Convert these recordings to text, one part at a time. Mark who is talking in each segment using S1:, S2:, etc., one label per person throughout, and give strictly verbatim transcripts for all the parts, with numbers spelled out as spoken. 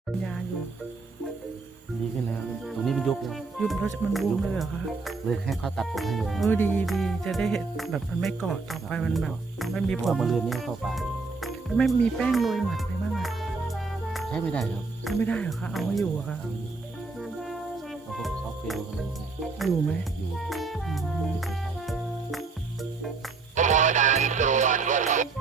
S1: ยาอยู่
S2: ดีขึ้นแล้วตรงนี้มันยุบเลย
S1: ยุบแล้วมันบวมเลยเหรอคะ
S2: เลยให้เขาตัดผมให้เลย
S1: เออดีดีจะได้เห็นแบบมันไม่เกาะต่อไปมันแบบไม่มีผม
S2: มาเรือนนี้เข้าไป
S1: ไม่มีแป้งโรยหมัดเลยบ้างอะ
S2: ใช้ไม่ได้ครับ
S1: ใช้ไม่ได้เหรอคะเอาไม่อยู่อะคะ
S2: เอาพวกซอฟต์เฟลกันเลย
S1: อยู่ไหม
S2: อยู่ไม่เคยใช้
S3: พอด่านตรวจว่าสอง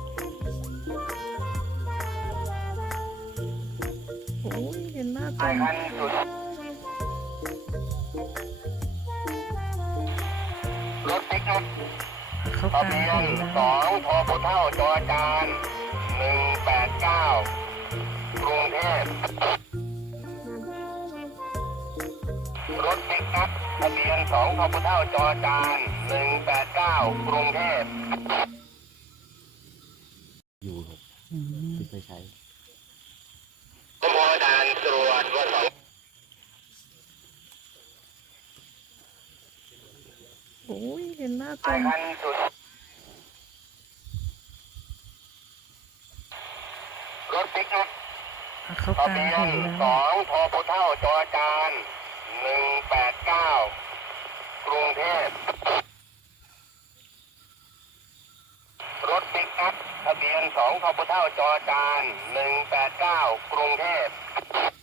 S1: โอ้ยเห็นหน้าต
S3: สายพันจุดรถปิกอัพ
S1: เขา
S3: ทะ
S1: กลาง
S3: เบีย
S1: เห็
S3: น
S1: นแล้ว
S3: สองทพเท่าจอจานหนึ่งแปดเก้ากรุงเทพรถปิกอัพทะเบียนสองทพเท่าจอจานหนึ่งแปดเก้ากรุงเทพ
S2: อยู่ครับที่เคยใช้
S3: พอด่านตรวจว่าสอง
S1: โอ้ยเห็นหน้าต
S3: สายพันจุดรถปิกอัพ
S1: เขาก
S3: ทะ
S1: ลาง
S3: เบีย
S1: เห็
S3: น
S1: นแล้ว
S3: สองทพเท่าจอจานหนึ่งแปดเก้ากรุงเทพรถปิกอัพทะเบียนสองทพเท่าจอจานหนึ่งแปดเก้ากรุงเทพ